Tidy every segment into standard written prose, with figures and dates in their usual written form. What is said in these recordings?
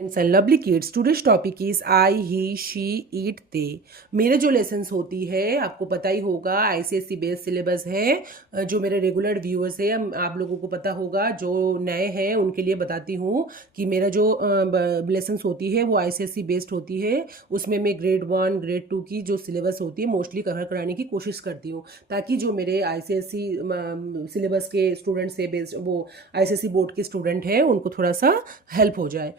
And lovely kids, today's topic is I he she it दे। मेरे जो lessons होती है आपको पता ही होगा, आईसीएसई बेस्ड सिलेबस है। जो मेरे रेगुलर व्यूअर्स है, आप लोगों को पता होगा, जो नए हैं उनके लिए बताती हूँ कि मेरा जो लेसन्स होती है वो आईसीएसई बेस्ड होती है। उसमें मैं ग्रेड 1 ग्रेड 2 की जो सिलेबस होती है मोस्टली कवर कराने की कोशिश करती हूँ, ताकि जो मेरे आईसीएसई सिलेबस के स्टूडेंट्स है, बेस्ड वो आईसीएसई बोर्ड के स्टूडेंट हैं, उनको थोड़ा सा हेल्प हो जाए।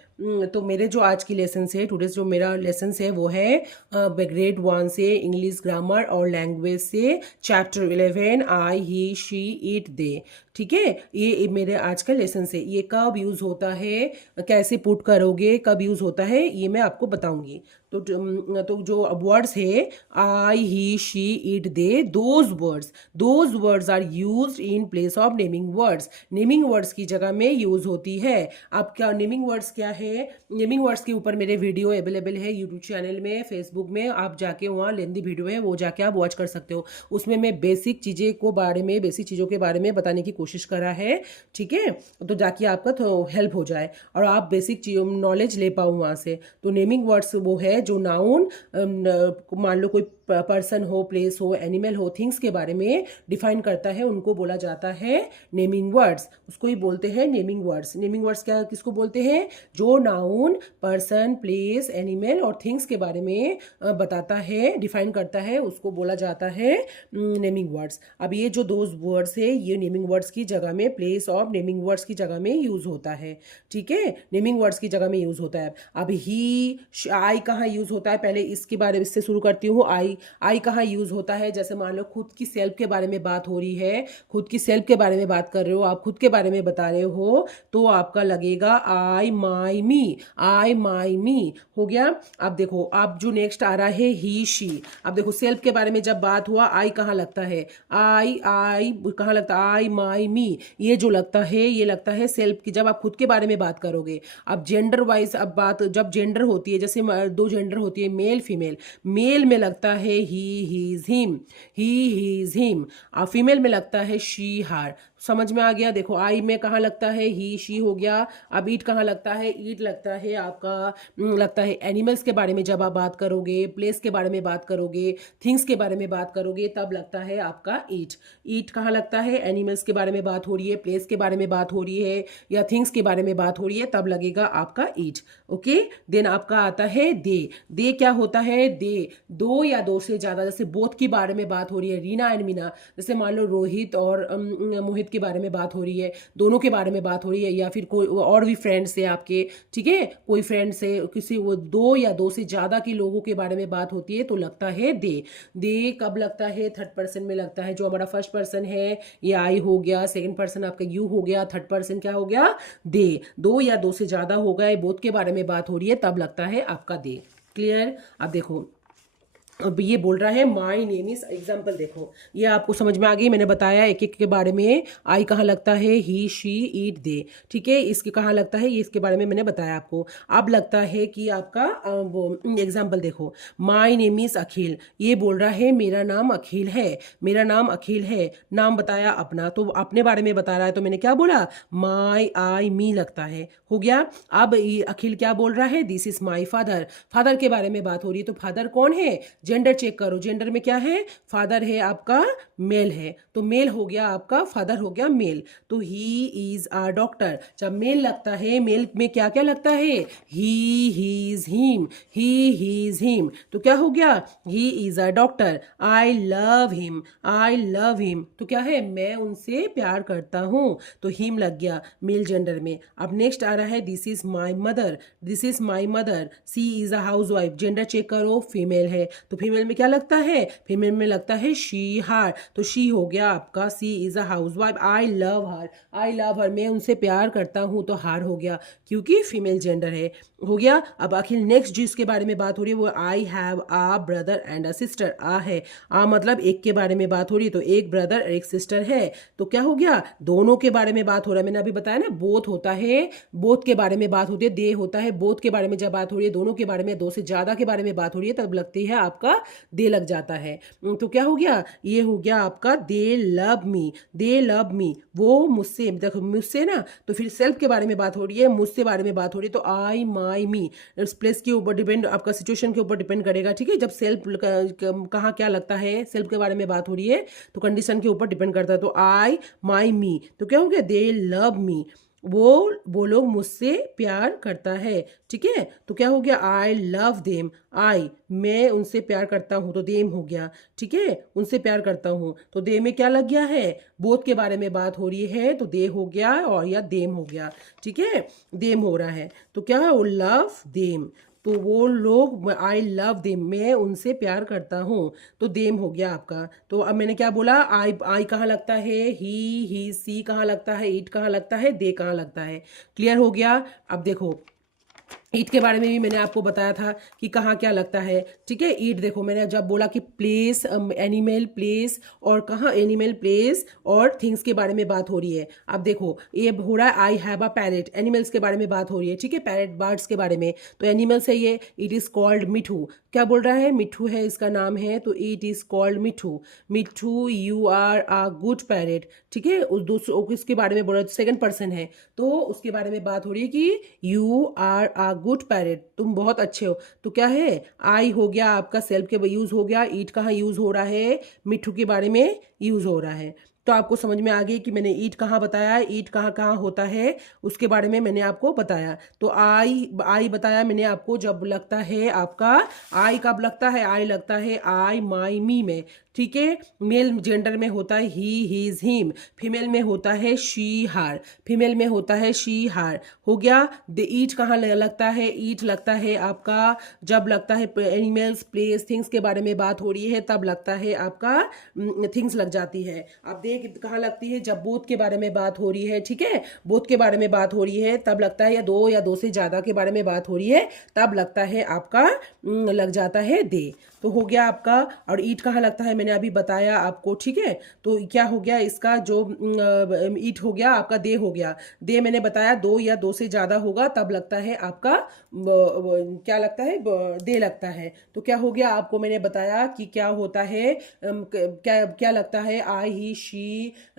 तो मेरे जो आज की लेसन है, टुडेज जो मेरा लेसन है वो है ग्रेड 1 से इंग्लिश ग्रामर और लैंग्वेज से chapter 11 I he she it दे। ठीक है, ये मेरे आज का लेसन है। ये कब यूज़ होता है, कैसे पुट करोगे, कब यूज़ होता है, ये मैं आपको बताऊंगी। तो जो वर्ड्स है I he she it they, those words are used in place of naming words. Naming words की जगह में यूज होती है। अब क्या नेमिंग वर्ड्स क्या है? नेमिंग वर्ड्स के ऊपर मेरे वीडियो अवेलेबल है यूट्यूब चैनल में, फेसबुक में, आप जाके वहाँ लेंदी वीडियो है, वो जाके आप वॉच कर सकते हो। उसमें मैं बेसिक चीज़ों के बारे में बताने की कोशिश करा है। ठीक है, तो जाके आपका तो हेल्प हो जाए और आप बेसिक नॉलेज ले पाओ वहाँ से। तो नेमिंग वर्ड्स वो है जो नाउन, मान लो कोई पर्सन हो, प्लेस हो, एनिमल हो, थिंग्स के बारे में डिफाइन करता है, उनको बोला जाता है नेमिंग वर्ड्स। उसको ही बोलते हैं नेमिंग वर्ड्स। नेमिंग वर्ड्स क्या किसको बोलते हैं? जो नाउन, पर्सन, प्लेस, एनिमल और थिंग्स के बारे में बताता है, डिफाइन करता है, उसको बोला जाता है नेमिंग वर्ड्स। अब ये जो दो वर्ड्स है, ये नेमिंग वर्ड्स की जगह में, प्लेस ऑफ नेमिंग वर्ड्स की जगह में यूज होता है। ठीक है, नेमिंग वर्ड्स की जगह में यूज होता है। अब ही, आई कहाँ यूज होता है? पहले इसके बारे में इससे शुरू करती हूँ। आई कहाँ यूज होता है? जैसे मान लो खुद की सेल्फ के बारे में बात हो रही है, खुद की सेल्फ के बारे में बात कर रहे हो, आप खुद के बारे में बता रहे हो, तो आपका लगेगा आई माई मी। आई माई मी हो गया। अब देखो, अब जो नेक्स्ट आ रहा है ही शी। अब देखो, सेल्फ के बारे में जब बात हुआ, आई कहाँ लगता है? आई कहाँ लगता है? आई माई मी, ये जो लगता है, ये लगता है सेल्फ की, जब आप खुद के बारे में बात करोगे। अब जेंडर वाइज अब बात, जब जेंडर होती है, जैसे दो जेंडर होती है, मेल फीमेल, मेल में लगता है he is him, he is him. और फीमेल में लगता है शी हर। समझ में आ गया? देखो, आई में कहाँ लगता है? ही शी हो गया। अब ईट कहाँ लगता है? ईट लगता है आपका, लगता है एनिमल्स के बारे में जब आप बात करोगे, प्लेस के बारे में बात करोगे, थिंग्स के बारे में बात करोगे, तब लगता है आपका ईट। ईट कहाँ लगता है? एनिमल्स के बारे में बात हो रही है, प्लेस के बारे में बात हो रही है, या थिंग्स के बारे में बात हो रही है, तब लगेगा आपका ईट। ओके, देन आपका आता है दे। दे क्या होता है? दे दो या दो से ज्यादा, जैसे बोथ की बारे में बात हो रही है, रीना एंड मीना, जैसे मान लो रोहित और मोहित के बारे में बात हो रही है, दोनों के बारे में बात हो रही है, या फिर कोई और भी फ्रेंड्स है आपके, ठीक है, कोई फ्रेंड्स है, किसी वो दो या दो से ज्यादा के लोगों के बारे में बात होती है, तो लगता है दे। दे कब लगता है? थर्ड पर्सन में लगता है। जो हमारा फर्स्ट पर्सन है ये आई हो गया, सेकंड पर्सन आपका यू हो गया, थर्ड पर्सन क्या हो गया? दे। दो या दो से ज्यादा हो गए, बोथ के बारे में बात हो रही है, तब लगता है आपका दे। क्लियर? अब देखो, अब ये बोल रहा है माई नेम इज, एग्जाम्पल देखो, ये आपको समझ में आ गई। मैंने बताया एक एक के बारे में। आई कहाँ लगता है? ही शी ईट दे। ठीक है, इसके कहाँ लगता है? ये इसके बारे में मैंने बताया आपको। अब लगता है कि आपका वो एग्जाम्पल देखो, माई नेम इज अखिल, ये बोल रहा है मेरा नाम अखिल है, मेरा नाम अखिल है। नाम बताया अपना, तो अपने बारे में बता रहा है, तो मैंने क्या बोला? माई आई मी लगता है, हो गया। अब अखिल क्या बोल रहा है? This is my father, father के बारे में बात हो रही है, तो फादर कौन है? जेंडर चेक करो, जेंडर में क्या है? फादर है आपका, मेल है, तो मेल हो गया आपका, फादर हो गया मेल। तो ही इज अ डॉक्टर, जब मेल लगता है, मेल में क्या क्या लगता है? He is him, he is him, तो क्या हो गया? He is a doctor. I love him, I love him, तो क्या है? मैं उनसे प्यार करता हूं, तो हिम लग गया मेल जेंडर में। अब नेक्स्ट आ रहा है this is my mother, this is my mother, she is a housewife, gender check करो, फीमेल है, तो फीमेल में क्या लगता है? फीमेल में लगता है शी हर, तो शी हो गया आपका, she is a housewife. I love her, I love her, मैं उनसे प्यार करता हूं, तो हार हो गया, क्योंकि फीमेल जेंडर है, हो गया। अब अखिल नेक्स्ट जिसके बारे में बात हो रही है वो I have a brother and a sister. आ है, आ मतलब एक के बारे में बात हो रही है, तो एक ब्रदर एक सिस्टर है, तो क्या हो गया? दोनों के बारे में बात हो रहा है। मैंने अभी बताया ना, बोथ होता है, बोथ के बारे में बात होती है, दे होता है, बोथ के बारे में जब बात हो रही है, दोनों के बारे में, दो से ज्यादा के बारे में बात हो रही है, तब लगती है आपकी आपका दे लग जाता है। तो क्या हो गया, ये हो गया आपका दे लव मी, दे लव मी, वो मुझसे, देखो मुझसे ना, तो फिर सेल्फ के बारे में बात हो रही है, मुझसे बारे में बात हो रही है, तो आई माई मी, इस प्लेस के ऊपर डिपेंड, आपका सिचुएशन के ऊपर डिपेंड करेगा, ठीक है। जब सेल्फ कहाँ क्या लगता है, सेल्फ के बारे में बात हो रही है तो कंडीशन के ऊपर डिपेंड करता है। तो आई माई मी, तो क्या हो गया, दे लव मी, वो लोग मुझसे प्यार करता है, ठीक है। तो क्या हो गया, आई लव देम, आई मैं उनसे प्यार करता हूँ, तो देम हो गया, ठीक है, उनसे प्यार करता हूँ, तो दे में क्या लग गया है, बोथ के बारे में बात हो रही है, तो दे हो गया और या देम हो गया, ठीक है, देम हो रहा है, तो क्या है, वो लव देम, तो वो लोग, आई लव देम, मैं उनसे प्यार करता हूँ, तो देम हो गया आपका। तो अब मैंने क्या बोला, आई कहाँ लगता है, ही सी कहाँ लगता है, इट कहाँ लगता है, दे कहाँ लगता है, क्लियर हो गया। अब देखो ईट के बारे में भी मैंने आपको बताया था कि कहाँ क्या लगता है, ठीक है। ईट देखो, मैंने जब बोला कि प्लेस, एनिमल प्लेस, और कहाँ एनिमल प्लेस और थिंग्स के बारे में बात हो रही है। अब देखो ये हो रहा है I have a parrot, animals के बारे में बात हो रही है, ठीक है, पैरेट बर्ड्स के बारे में, तो एनिमल्स है ये, इट इज कॉल्ड मिठू, क्या बोल रहा है, मिठू है इसका नाम है, तो it is called Mithu, Mithu you are a good parrot, ठीक है। उस दूसरों किसके बारे में बोल रहा है, सेकंड पर्सन है, तो उसके बारे में बात हो रही है कि you are a good parrot, तुम बहुत अच्छे हो, तो क्या है, आई हो गया आपका सेल्फ के यूज हो गया, ईट कहाँ यूज हो रहा है, मिठू के बारे में यूज हो रहा है। तो आपको समझ में आ गई कि मैंने ईट कहाँ बताया, ईट कहाँ कहाँ होता है, उसके बारे में मैंने आपको बताया। तो आई बताया मैंने आपको, जब लगता है आपका, आई कब लगता है, आई लगता है आई माई मी में, ठीक है। मेल जेंडर में होता है ही हिज हिम, फीमेल में होता है शी हार, फीमेल में होता है शी हार, हो गया। द ईट कहाँ लगता है, ईट लगता है आपका जब लगता है एनिमल्स प्लेस थिंग्स के बारे में बात हो रही है, तब लगता है आपका थिंग्स लग जाती है। अब देख कहाँ लगती है, जब बोथ के बारे में बात हो रही है, ठीक है, बोथ के बारे में बात हो रही है तब लगता है, या दो से ज्यादा के बारे में बात हो रही है तब लगता है आपका लग जाता है दे, तो हो गया आपका। और ईट कहाँ लगता है मैंने अभी बताया आपको, ठीक है। तो क्या हो गया इसका, जो ईट हो गया आपका, दे हो गया, दे मैंने बताया दो या दो से ज्यादा होगा तब लगता है आपका क्या लगता है, दे लगता है। तो क्या हो गया, आपको मैंने बताया कि क्या होता है, क्या क्या लगता है, आई ही शी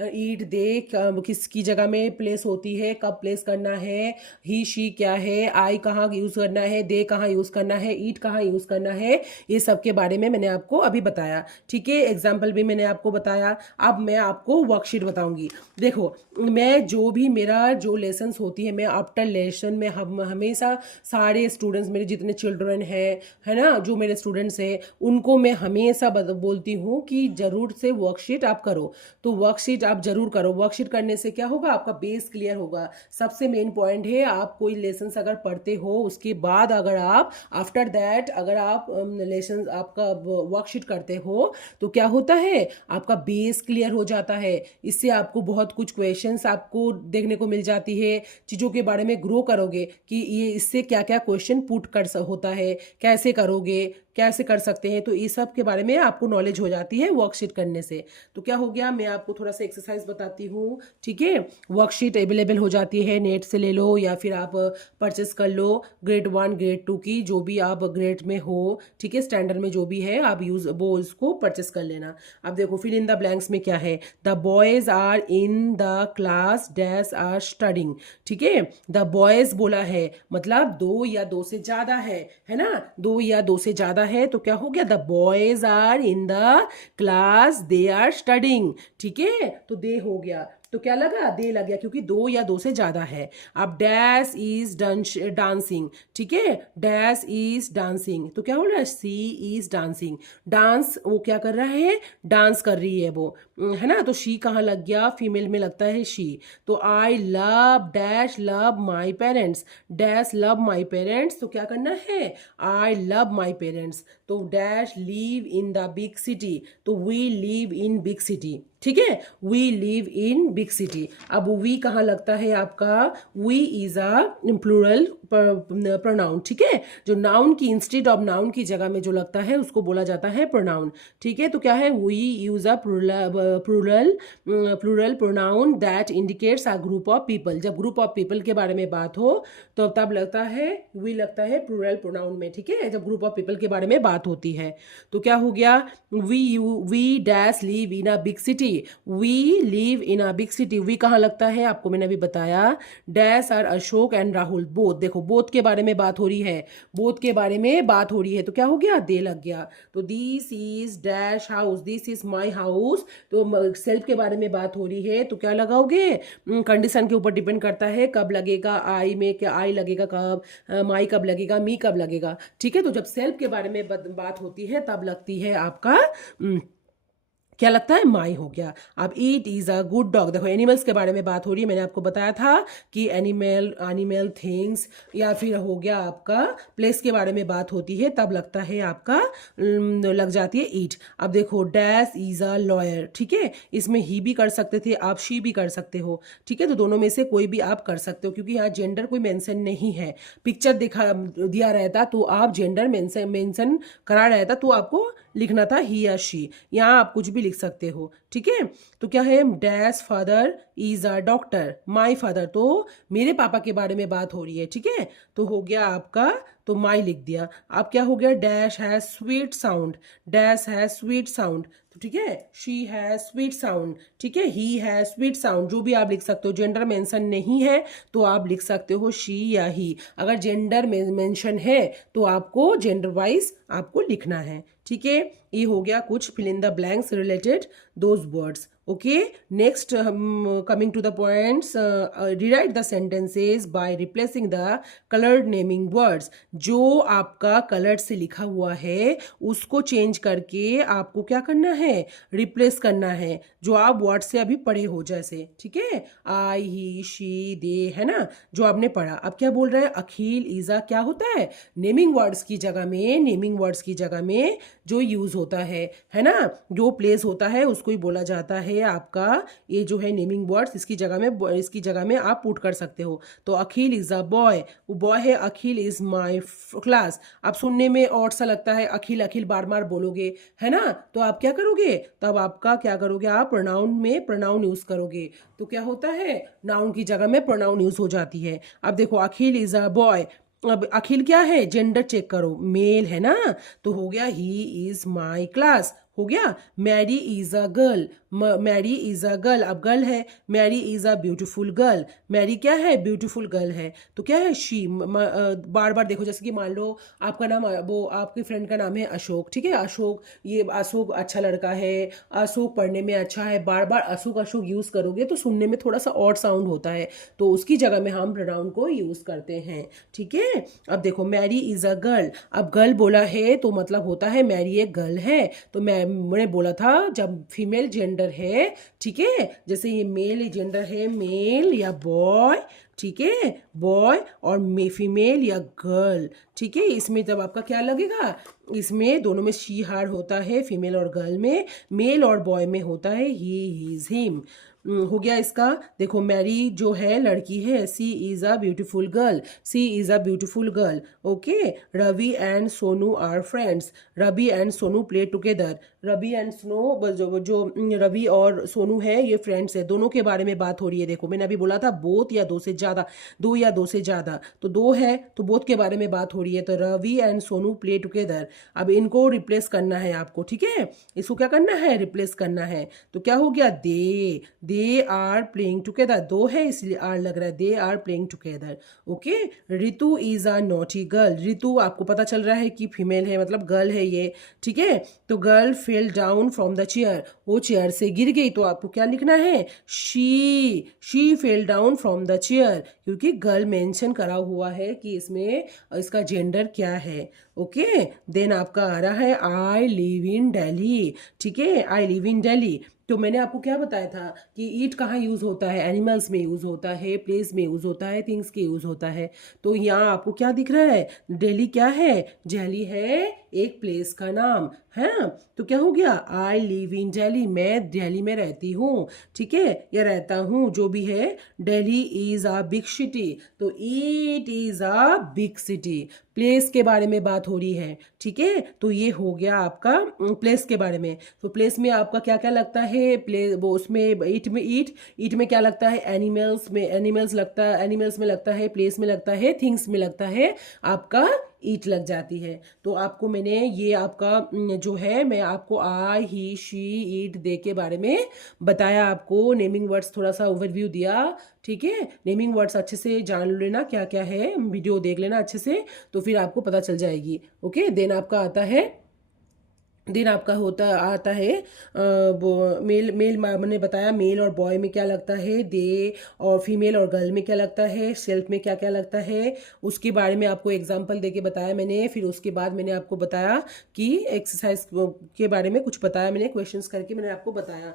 ईट दे किसकी जगह में प्लेस होती है, कब प्लेस करना है, ही शी क्या है, आई कहाँ यूज करना है, दे कहाँ यूज करना है, ईट कहाँ यूज करना है, ये सब के बारे में मैंने आपको अभी बताया, ठीक है। एग्जाम्पल भी मैंने आपको बताया। अब मैं आपको वर्कशीट बताऊंगी। देखो मैं जो भी मेरा जो लेसन्स होती है, मैं आफ्टर लेसन में हम हमेशा सारे स्टूडेंट्स, मेरे जितने चिल्ड्रन हैं, है ना, जो मेरे स्टूडेंट्स हैं, उनको मैं हमेशा बोलती हूँ कि जरूर से वर्कशीट आप करो। तो वर्कशीट आप जरूर करो, वर्कशीट करने से क्या होगा, आपका बेस क्लियर होगा। सबसे मेन पॉइंट है, आप कोई लेसन अगर पढ़ते हो उसके बाद अगर आप आफ्टर दैट अगर आप लेसन आपका वर्कशीट करते हो तो क्या होता है, आपका बेस क्लियर हो जाता है। इससे आपको बहुत कुछ क्वेश्चंस आपको देखने को मिल जाती है, चीज़ों के बारे में ग्रो करोगे कि ये इससे क्या क्या क्वेश्चन पुट कर होता है, कैसे करोगे, कैसे कर सकते हैं, तो ये सब के बारे में आपको नॉलेज हो जाती है वर्कशीट करने से। तो क्या हो गया, मैं आपको थोड़ा सा एक्सरसाइज बताती हूँ, ठीक है। वर्कशीट अवेलेबल हो जाती है, नेट से ले लो या फिर आप परचेस कर लो, ग्रेड 1 ग्रेड 2 की, जो भी आप ग्रेड में हो, ठीक है, स्टैंडर्ड में जो भी है आप यूज वो इसको परचेस कर लेना। अब देखो फिल इन द ब्लैंक्स में क्या है, the boys are in the class dash are studying, ठीक है। द बॉयज बोला है मतलब दो या दो से ज्यादा है ना, दो या दो से ज्यादा है, तो क्या हो गया, the boys are in the class they are studying, ठीक है, तो दे हो गया, तो क्या लगा, दे लग गया, क्योंकि दो या दो से ज्यादा है। अब डैश इज डांसिंग, ठीक है, डैश इज डांसिंग, तो क्या हो रहा है, सी इज डांसिंग, डांस वो क्या कर रहा है, डांस कर रही है वो, है ना, तो शी कहाँ लग गया, फीमेल में लगता है शी। तो I love dash love my parents, dash love my parents, तो क्या करना है, आई लव माई पेरेंट्स, तो dash live in the big city, तो we live in big city, ठीक है, we live in big city. अब वी कहाँ लगता है आपका, we is a plural pronoun. ठीक है, जो नाउन की इंस्टेड ऑफ नाउन की जगह में जो लगता है उसको बोला जाता है प्रोनाउन। ठीक है, तो क्या है, we use a plural plural pronoun that indicates a group of people. जब ग्रुप ऑफ पीपल के बारे में बात हो तो तब लगता है वी लगता है प्लूरल प्रोनाउन में। ठीक है, जब ग्रुप ऑफ पीपल के बारे में बात होती है तो क्या हो गया, we dash live in a big city. We live in a big city, we कहाँ लगता है आपको मैंने अभी बताया, dash are Ashok and Rahul both. देखो बोथ के बारे में बात हो रही है, बोथ के बारे में बात हो रही है तो क्या हो गया, दे लग गया। तो this is dash house, this is my house. तो सेल्फ के बारे में बात हो रही है तो क्या लगाओगे, कंडीशन के ऊपर डिपेंड करता है कब लगेगा, आई में क्या आई लगेगा, कब माई कब लगेगा, मी कब लगेगा। ठीक है, तो जब सेल्फ के बारे में बात होती है तब लगती है आपका क्या लगता है, माई हो गया। अब it is a good dog, देखो एनिमल्स के बारे में बात हो रही है, मैंने आपको बताया था कि एनिमल थिंग्स या फिर हो गया आपका प्लेस के बारे में बात होती है तब लगता है आपका लग जाती है ईट। अब देखो डैश इज अ लॉयर। ठीक है, इसमें ही भी कर सकते थे आप, शी भी कर सकते हो। ठीक है, तो दोनों में से कोई भी आप कर सकते हो क्योंकि यहाँ जेंडर कोई मेंशन नहीं है। पिक्चर दिया रहता तो आप जेंडर मेंशन करा रहता तो आपको लिखना था ही या शी, यहाँ आप कुछ भी लिख सकते हो। ठीक है, तो क्या है, dash father is a doctor, my father, तो मेरे पापा के बारे में बात हो रही है। ठीक है, तो हो गया आपका, तो माई लिख दिया। अब क्या हो गया, dash has sweet sound, dash has sweet sound, तो ठीक है, शी हैज स्वीट साउंड। ठीक है, ही हैज स्वीट साउंड, जो भी आप लिख सकते हो। जेंडर मेंशन नहीं है तो आप लिख सकते हो शी या ही। अगर जेंडर मेंशन है तो आपको जेंडर वाइज आपको लिखना है। ठीक है, ये हो गया कुछ fill in the blanks related those words. Okay, next coming to the points, rewrite the sentences by replacing the coloured naming words. जो आपका कलर्ड से लिखा हुआ है उसको चेंज करके आपको क्या करना है, रिप्लेस करना है, जो आप वर्ड से अभी पढ़े हो जैसे। ठीक है, आई ही शी दे, है ना, जो आपने पढ़ा। अब क्या बोल रहा है, अखिल इज़ा क्या होता है, नेमिंग वर्ड्स की जगह में, नेमिंग वर्ड्स की जगह में जो यूज होता है ना, जो प्लेस होता है उसको ही बोला जाता है आपका ये जो है नेमिंग वर्ड्स। इसकी जगह में आप पुट कर सकते हो। तो अखिल इज अ बॉय, वो बॉय है, अखिल इज माय क्लास। अब सुनने में और सा लगता है, अखिल अखिल बार बार बोलोगे, है ना, तो आप क्या करोगे, तब आपका क्या करोगे, आप प्रोनाउन में प्रोनाउन यूज करोगे। तो क्या होता है, नाउन की जगह में प्रोनाउन यूज हो जाती है। अब देखो अखिल इज अ बॉय, अब अखिल क्या है, जेंडर चेक करो, मेल है ना, तो हो गया ही इज माई क्लास, हो गया। Mary is a girl, Mary is a girl, अब गर्ल है, Mary is a beautiful girl, Mary क्या है, ब्यूटीफुल गर्ल है, तो क्या है शी। बार बार देखो, जैसे कि मान लो आपका नाम, वो आपके फ्रेंड का नाम है अशोक। ठीक है, अशोक, ये अशोक अच्छा लड़का है, अशोक पढ़ने में अच्छा है, बार बार अशोक अशोक यूज करोगे तो सुनने में थोड़ा सा ऑड साउंड होता है, तो उसकी जगह में हम प्रोनाउन को यूज करते हैं। ठीक है, अब देखो मैरी इज अ गर्ल, अब गर्ल बोला है तो मतलब होता है मैरी एक गर्ल है। तो मैंने बोला था जब फीमेल जेंडर है, ठीक है, जैसे ये मेल जेंडर है, मेल या बॉय, ठीक है, बॉय, और फीमेल या गर्ल। ठीक है, इसमें जब आपका क्या लगेगा, इसमें दोनों में शी हार होता है, फीमेल और गर्ल में, मेल और बॉय में होता है ही, हिज, हिम। हो गया इसका। देखो मैरी जो है लड़की है, she is a beautiful girl, she is a beautiful girl. Okay, Ravi and Sonu are friends, Ravi and Sonu play together, Ravi and Sonu जो रवि और सोनू है ये फ्रेंड्स है, दोनों के बारे में बात हो रही है। देखो मैंने अभी बोला था बोथ या दो से ज़्यादा, दो या दो से ज़्यादा, तो दो है तो बोथ के बारे में बात हो रही है। तो Ravi and Sonu play together, अब इनको रिप्लेस करना है आपको। ठीक है, इसको क्या करना है, रिप्लेस करना है। तो क्या हो गया, दे आर प्लेइंग टुगेदर, दो है इसलिए आर लग रहा है, they are playing together. Okay, Ritu is a naughty girl, Ritu आपको पता चल रहा है कि फीमेल है मतलब गर्ल है ये। ठीक है, तो girl fell down from the chair, वो चेयर से गिर गई, तो आपको क्या लिखना है, she fell down from the chair, क्योंकि गर्ल मेंशन करा हुआ है कि इसमें इसका जेंडर क्या है। ओके, देन आपका आ रहा है आई लिव इन दिल्ली। ठीक है, आई लिव इन दिल्ली, तो मैंने आपको क्या बताया था कि ईट कहाँ यूज़ होता है, एनिमल्स में यूज़ होता है, प्लेस में यूज़ होता है, थिंग्स के यूज़ होता है। तो यहाँ आपको क्या दिख रहा है, दिल्ली क्या है, दिल्ली है एक प्लेस का नाम है। तो क्या हो गया, आई लिव इन दिल्ली, मैं दिल्ली में रहती हूँ, ठीक है, या रहता हूँ, जो भी है। Delhi is a big city, तो it is a big city, place के बारे में बात हो रही है, ठीक है। तो ये हो गया आपका प्लेस के बारे में। तो प्लेस में आपका क्या क्या लगता है, प्ले वो उसमें ईट में क्या लगता है, एनिमल्स में, एनिमल्स में लगता है, प्लेस में लगता है, थिंग्स में लगता है, आपका ईट लग जाती है। तो आपको मैंने ये आपका जो है, मैं आपको आई ही शी ईट दे के बारे में बताया, आपको नेमिंग वर्ड्स थोड़ा सा ओवरव्यू दिया, ठीक है। नेमिंग वर्ड्स अच्छे से जान लेना क्या क्या है, वीडियो देख लेना अच्छे से, तो फिर आपको पता चल जाएगी। ओके, देन आपका आता है, दिन आपका होता आता है वो मेल मेल मैंने बताया मेल और बॉय में क्या लगता है, दे, और फीमेल और गर्ल में क्या लगता है, सेल्फ में क्या क्या लगता है, उसके बारे में आपको एग्जांपल देके बताया मैंने। फिर उसके बाद मैंने आपको बताया कि एक्सरसाइज के बारे में कुछ बताया मैंने, क्वेश्चंस करके मैंने आपको बताया,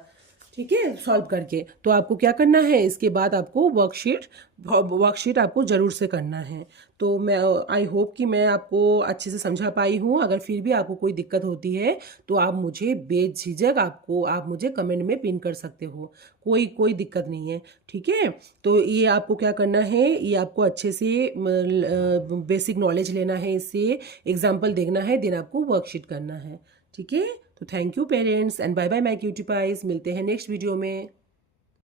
ठीक है, सॉल्व करके। तो आपको क्या करना है, इसके बाद आपको वर्कशीट आपको ज़रूर से करना है। तो मैं आई होप कि मैं आपको अच्छे से समझा पाई हूँ। अगर फिर भी आपको कोई दिक्कत होती है तो आप मुझे बेझिझक आप मुझे कमेंट में पिन कर सकते हो, कोई कोई दिक्कत नहीं है, ठीक है। तो ये आपको क्या करना है, ये आपको अच्छे से बेसिक नॉलेज लेना है, इससे एग्जाम्पल देखना है, देन आपको वर्कशीट करना है, ठीक है। तो thank you parents, and bye bye my cutie pies, मिलते हैं नेक्स्ट वीडियो में।